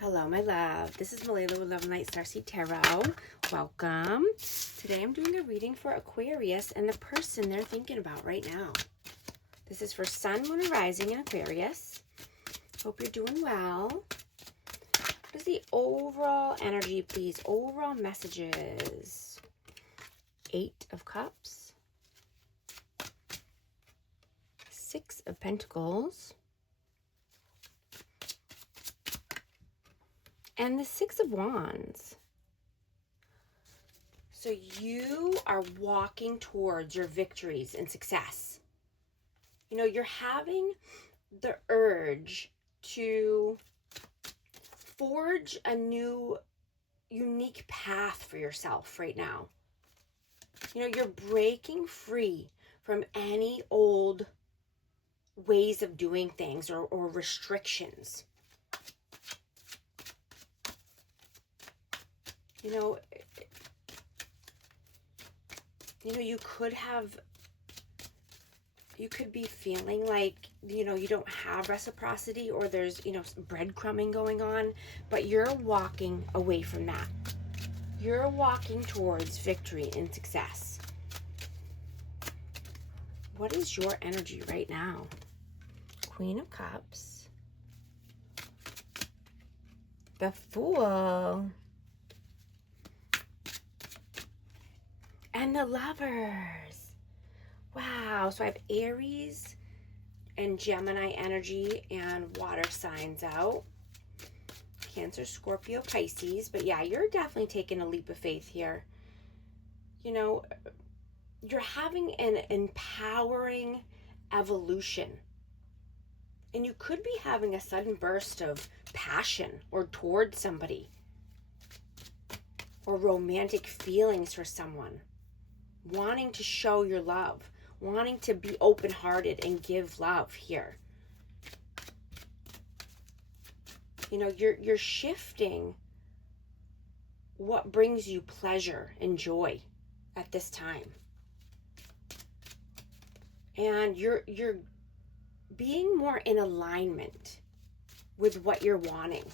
Hello, my love. This is Malayla with Love and Light Starseed Tarot. Welcome. Today I'm doing a reading for Aquarius and the person they're thinking about right now. This is for Sun, Moon, and Rising in Aquarius. Hope you're doing well. What is the overall energy, please? Overall messages. 8 of Cups. 6 of Pentacles. And the 6 of Wands. So you are walking towards your victories and success. You know, you're having the urge to forge a new, unique path for yourself right now. You know, you're breaking free from any old ways of doing things or restrictions. You know, you could be feeling like, you know, you don't have reciprocity or there's, you know, breadcrumbing going on, but you're walking away from that. You're walking towards victory and success. What is your energy right now? Queen of Cups. The Fool. And the Lovers. Wow. So I have Aries and Gemini energy and water signs out. Cancer, Scorpio, Pisces. But yeah, you're definitely taking a leap of faith here. You know, you're having an empowering evolution. And you could be having a sudden burst of passion or towards somebody. Or romantic feelings for someone. Wanting to show your love, wanting to be open-hearted and give love here. You know, you're shifting what brings you pleasure and joy at this time. And you're being more in alignment with what you're wanting.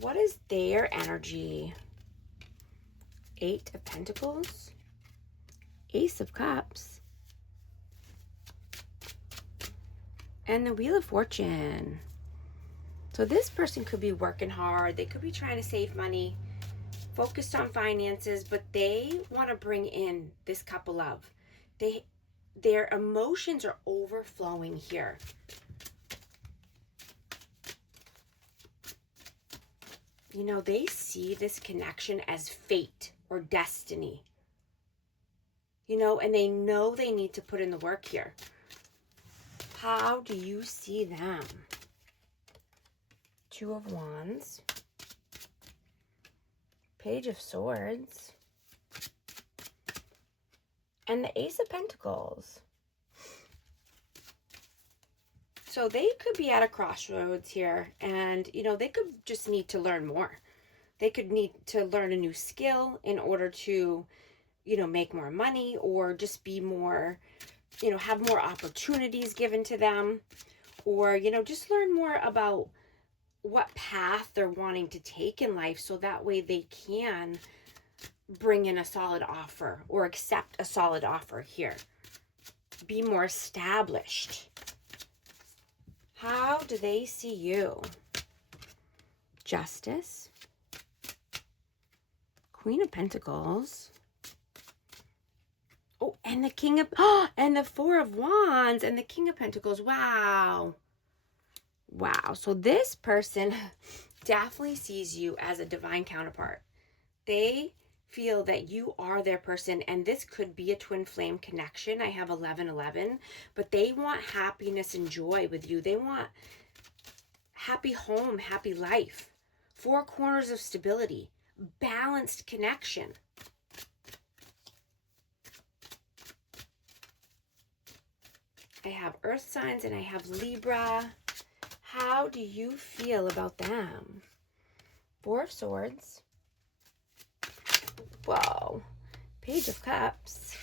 What is their energy? 8 of Pentacles, Ace of Cups, and the Wheel of Fortune. So this person could be working hard. They could be trying to save money, focused on finances, but they want to bring in this cup of love. Their emotions are overflowing here. You know, they see this connection as fate or destiny. You know, and they know they need to put in the work here. How do you see them? 2 of Wands. Page of Swords. And the Ace of Pentacles. So they could be at a crossroads here, and, you know, they could just need to learn more. They could need to learn a new skill in order to, you know, make more money or just be more, you know, have more opportunities given to them, or, you know, just learn more about what path they're wanting to take in life so that way they can bring in a solid offer or accept a solid offer here. Be more established. How do they see you? Justice. Queen of Pentacles. Oh, and the King of... Oh, and the 4 of Wands and the King of Pentacles. Wow. Wow. So this person definitely sees you as a divine counterpart. They feel that you are their person, and this could be a twin flame connection. I have 1111, but they want happiness and joy with you. They want happy home, happy life, 4 corners of stability, balanced connection. I have earth signs and I have Libra. How do you feel about them? 4 of Swords. Whoa. Page of Cups.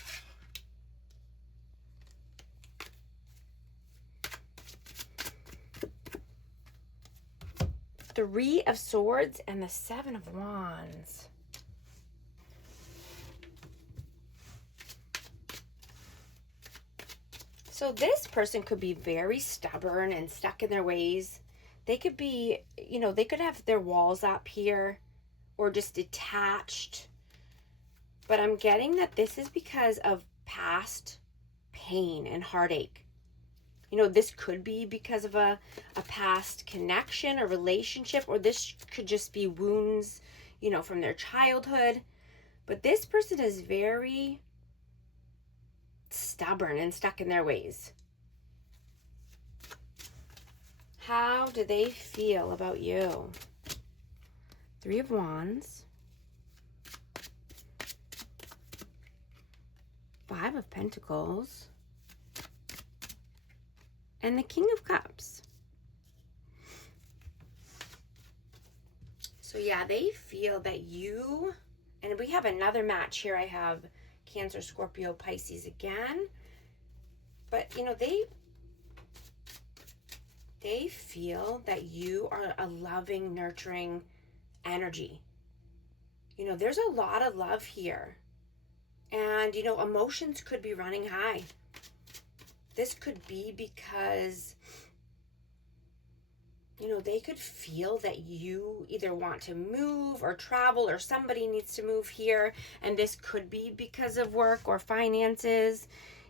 Three of Swords and the Seven of Wands. So this person could be very stubborn and stuck in their ways. They could be, you know, they could have their walls up here or just detached. But I'm getting that this is because of past pain and heartache. You know, this could be because of a past connection or relationship, or this could just be wounds, you know, from their childhood. But this person is very stubborn and stuck in their ways. How do they feel about you? Three of Wands. Five of Pentacles. And the King of Cups. So yeah, they feel that you, and we have another match here. I have Cancer, Scorpio, Pisces again. But, you know, they feel that you are a loving, nurturing energy. You know, there's a lot of love here. And, you know, emotions could be running high. This could be because, you know, they could feel that you either want to move or travel, or somebody needs to move here. And this could be because of work or finances.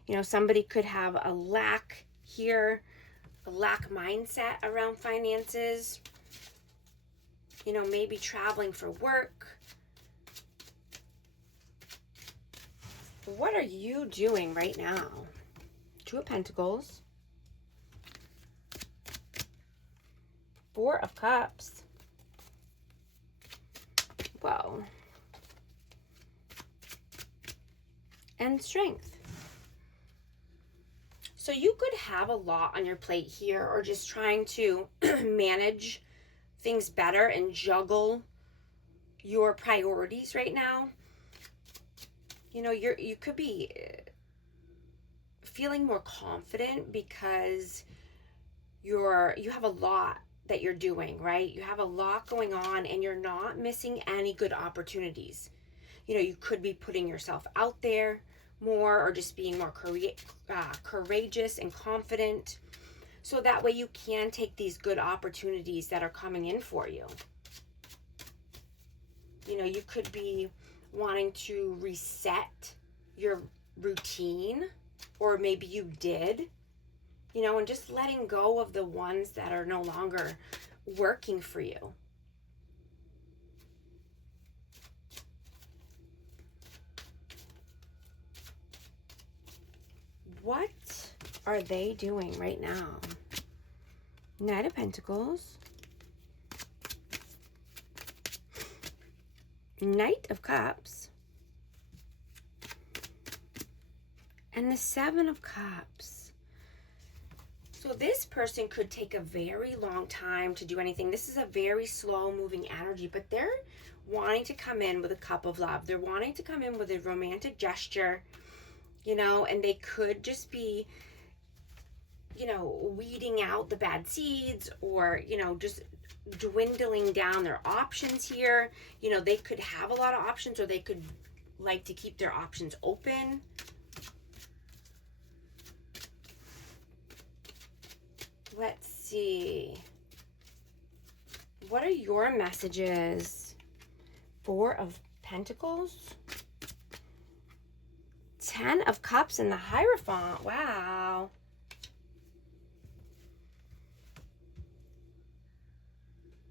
You know, somebody could have a lack here, a lack mindset around finances. You know, maybe traveling for work. What are you doing right now? Two of Pentacles. Four of Cups. Whoa. And Strength. So you could have a lot on your plate here, or just trying to manage things better and juggle your priorities right now. You know, you could be feeling more confident because you have a lot that you're doing, right? You have a lot going on and you're not missing any good opportunities. You know, you could be putting yourself out there more, or just being more courageous and confident, so that way you can take these good opportunities that are coming in for you. You know, you could be wanting to reset your routine, or maybe you did, you know, and just letting go of the ones that are no longer working for you. What are they doing right now? Knight of Pentacles. Knight of Cups. And the Seven of Cups. So this person could take a very long time to do anything. This is a very slow moving energy, but they're wanting to come in with a cup of love. They're wanting to come in with a romantic gesture, you know, and they could just be, you know, weeding out the bad seeds, or, you know, just dwindling down their options here. You know, they could have a lot of options, or they could like to keep their options open. Let's see. What are your messages? Four of Pentacles. 10 of Cups and the Hierophant. Wow.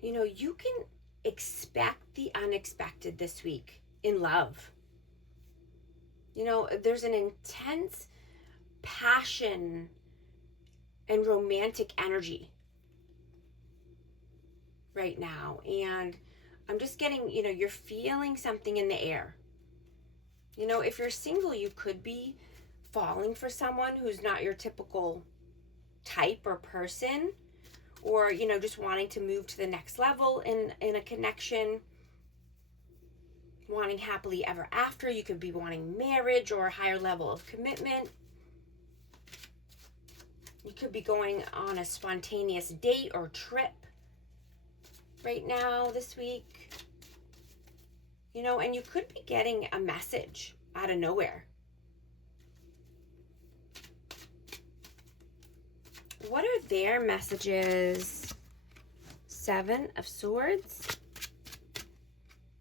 You know, you can expect the unexpected this week in love. You know, there's an intense passion and romantic energy right now. And I'm just getting, you know, you're feeling something in the air. You know, if you're single, you could be falling for someone who's not your typical type or person, or, you know, just wanting to move to the next level in a connection, wanting happily ever after. You could be wanting marriage or a higher level of commitment. You could be going on a spontaneous date or trip. right now this week. You know, and you could be getting a message out of nowhere. What are their messages? Seven of Swords,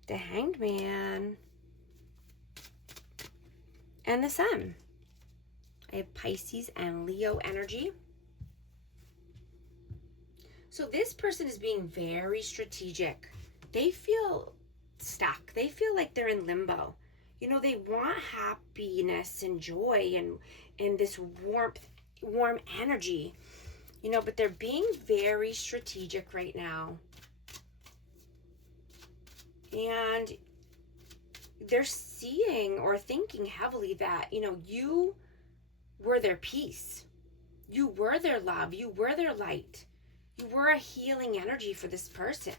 the Hanged Man, and the Sun. I have Pisces and Leo energy. So this person is being very strategic. They feel stuck. They feel like they're in limbo. You know, they want happiness and joy and this warm energy. You know, but they're being very strategic right now. And they're seeing or thinking heavily that, you know, you were their peace. You were their love. You were their light. You were a healing energy for this person.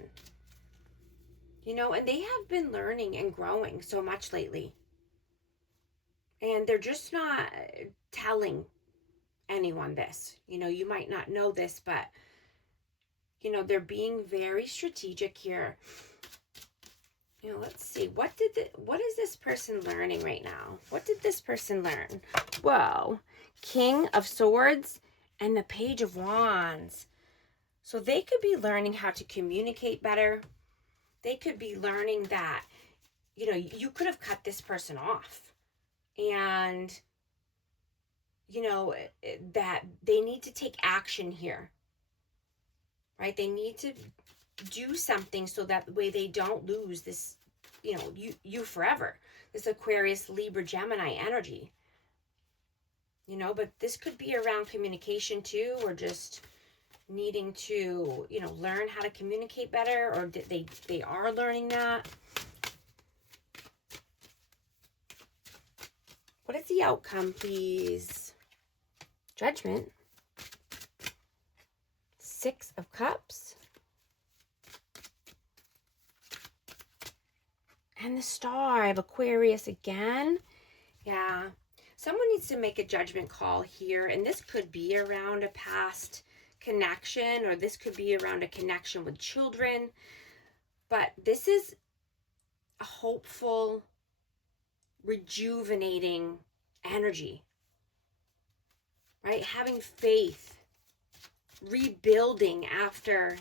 You know, and they have been learning and growing so much lately. And they're just not telling anyone this. You know, you might not know this, but, you know, they're being very strategic here. You know, let's see. What is this person learning right now? What did this person learn? Whoa. King of Swords and the Page of Wands. So they could be learning how to communicate better. They could be learning that, you know, you could have cut this person off. And, you know, that they need to take action here. Right? They need to do something so that way they don't lose this, you know, you forever. This Aquarius, Libra, Gemini energy. You know, but this could be around communication too, or just needing to, you know, learn how to communicate better, or they are learning that. What is the outcome, please? Judgment. Six of Cups. And the Star. I have Aquarius again. Yeah. Someone needs to make a judgment call here. And this could be around a past connection, or this could be around a connection with children. But this is a hopeful, rejuvenating energy. Right? Having faith. Rebuilding after,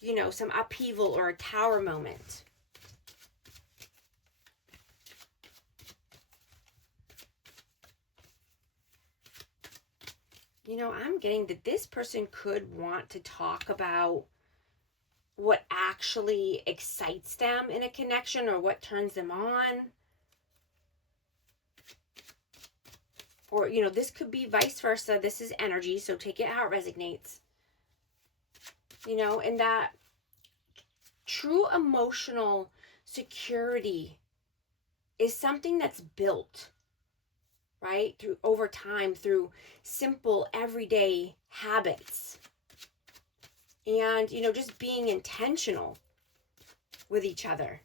you know, some upheaval or a tower moment. You know, I'm getting that this person could want to talk about what actually excites them in a connection, or what turns them on. Or, you know, this could be vice versa. This is energy, so take it how it resonates. You know, and that true emotional security is something that's built, right? Through over time, through simple everyday habits. And, you know, just being intentional with each other.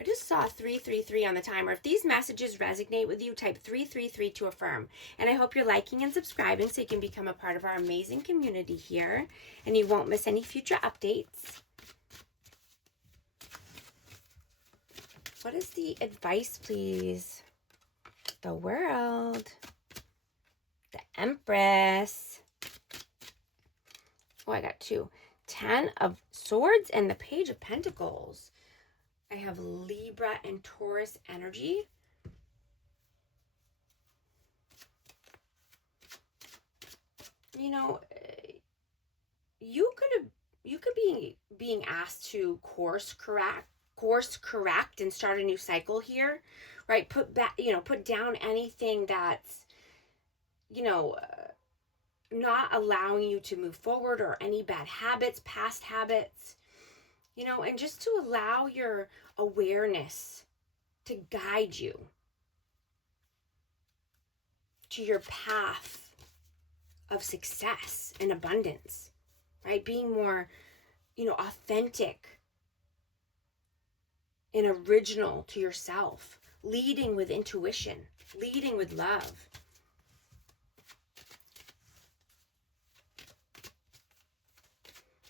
I just saw 333 on the timer. If these messages resonate with you, type 333 to affirm. And I hope you're liking and subscribing so you can become a part of our amazing community here. And you won't miss any future updates. What is the advice, please? The World. The Empress. Oh, I got two. 10 of Swords and the Page of Pentacles. I have Libra and Taurus energy. You know, you could be being asked to course correct and start a new cycle here, right? Put down anything that's, you know, not allowing you to move forward, or any bad habits, past habits. You know, and just to allow your awareness to guide you to your path of success and abundance, right? Being more, you know, authentic and original to yourself, leading with intuition, leading with love.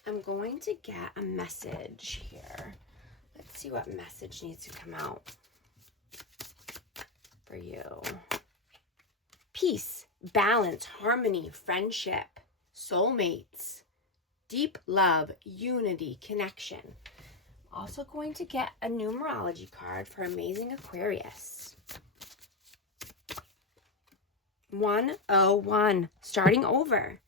I'm going to get a message here. Let's see what message needs to come out for you. Peace, balance, harmony, friendship, soulmates, deep love, unity, connection. Also going to get a numerology card for amazing Aquarius. 101, starting over.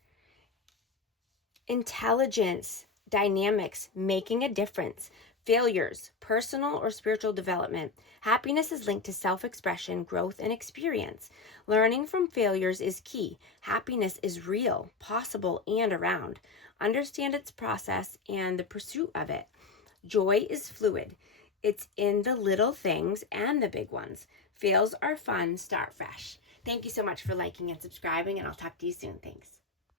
Intelligence, dynamics, making a difference. Failures, personal or spiritual development. Happiness is linked to self-expression, growth, and experience. Learning from failures is key. Happiness is real, possible, and around. Understand its process and the pursuit of it. Joy is fluid. It's in the little things and the big ones. Fails are fun, start fresh. Thank you so much for liking and subscribing, and I'll talk to you soon. Thanks.